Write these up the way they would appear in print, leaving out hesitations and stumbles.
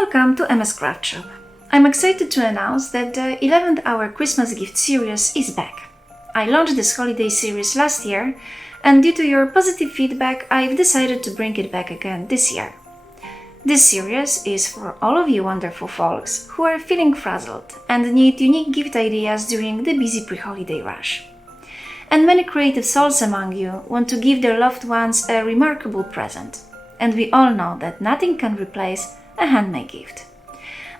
Welcome to MS Craftshop. I'm excited to announce that the 11th-Hour Christmas Gift series is back. I launched this holiday series last year, and due to your positive feedback, I've decided to bring it back again this year. This series is for all of you wonderful folks who are feeling frazzled and need unique gift ideas during the busy pre-holiday rush. And many creative souls among you want to give their loved ones a remarkable present. And we all know that nothing can replace a handmade gift.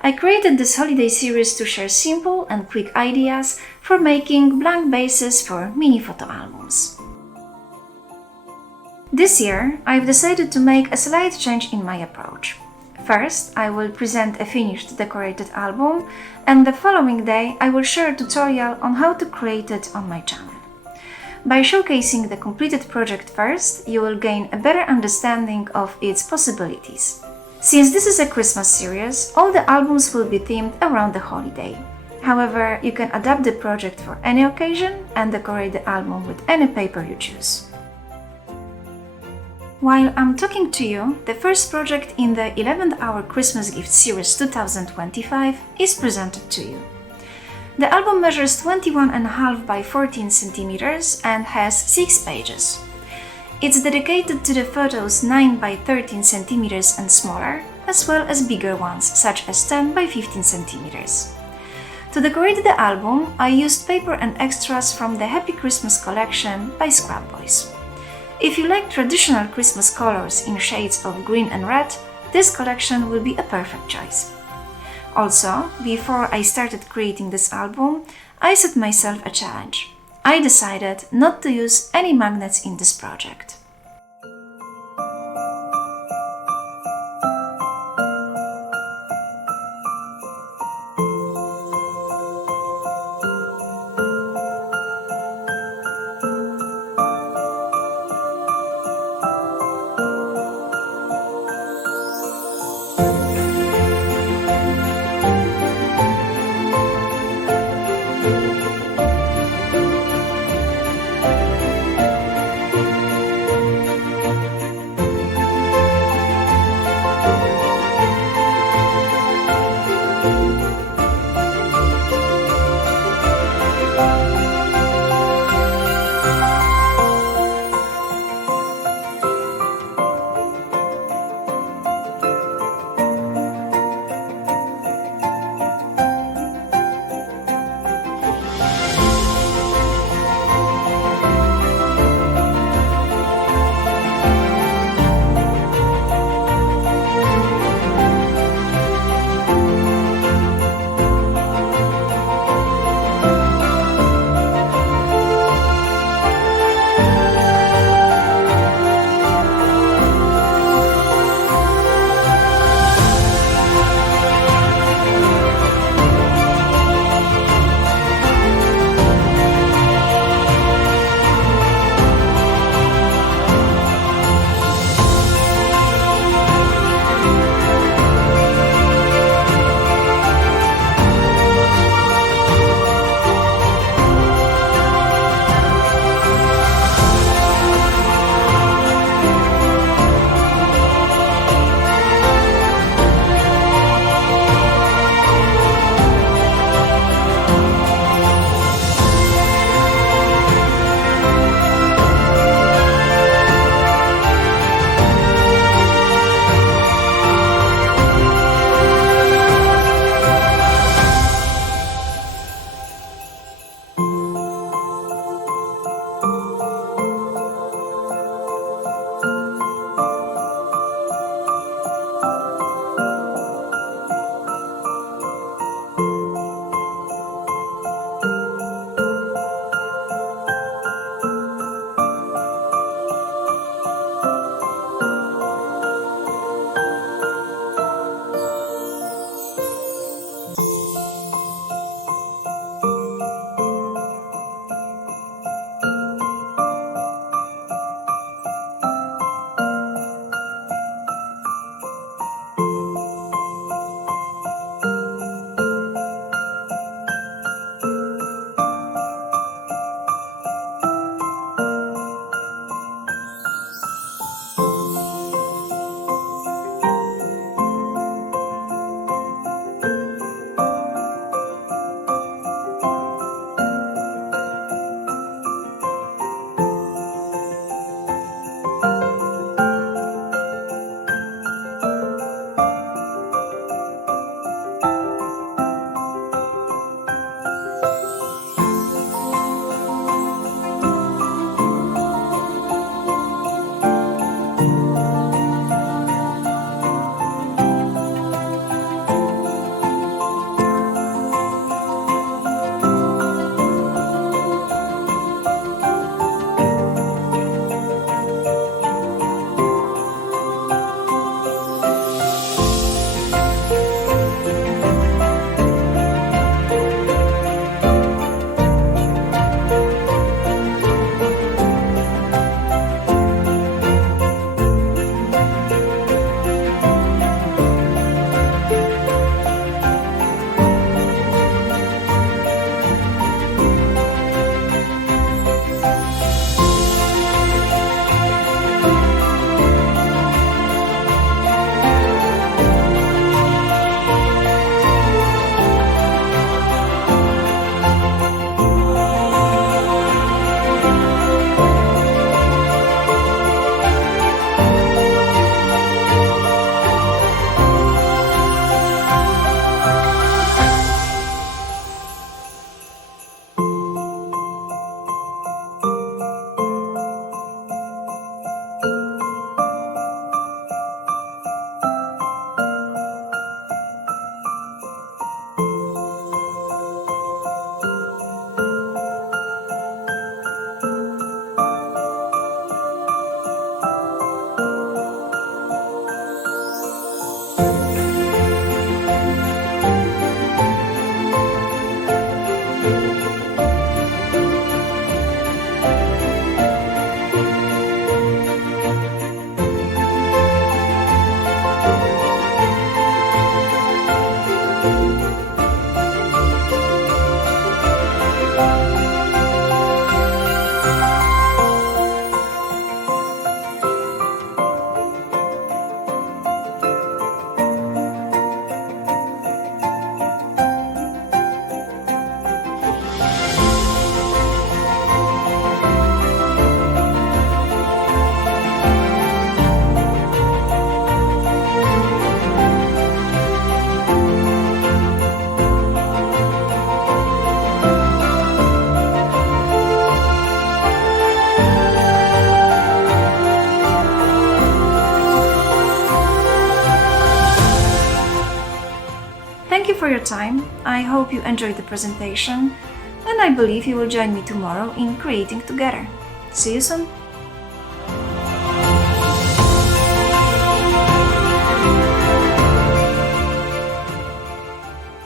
I created this holiday series to share simple and quick ideas for making blank bases for mini photo albums. This year, I've decided to make a slight change in my approach. First, I will present a finished decorated album, and the following day I will share a tutorial on how to create it on my channel. By showcasing the completed project first, you will gain a better understanding of its possibilities. Since this is a Christmas series, all the albums will be themed around the holiday. However, you can adapt the project for any occasion and decorate the album with any paper you choose. While I'm talking to you, the first project in the 11th-Hour Christmas Gift Series 2025 is presented to you. The album measures 21.5 by 14 cm and has 6 pages. It's dedicated to the photos 9 by 13 cm and smaller, as well as bigger ones such as 10 by 15 cm. To decorate the album, I used paper and extras from the Happy Christmas collection by ScrapBoys. If you like traditional Christmas colors in shades of green and red, this collection will be a perfect choice. Also, before I started creating this album, I set myself a challenge. I decided not to use any magnets in this project. Thank you for your time. I hope you enjoyed the presentation, and I believe you will join me tomorrow in creating together. See you soon!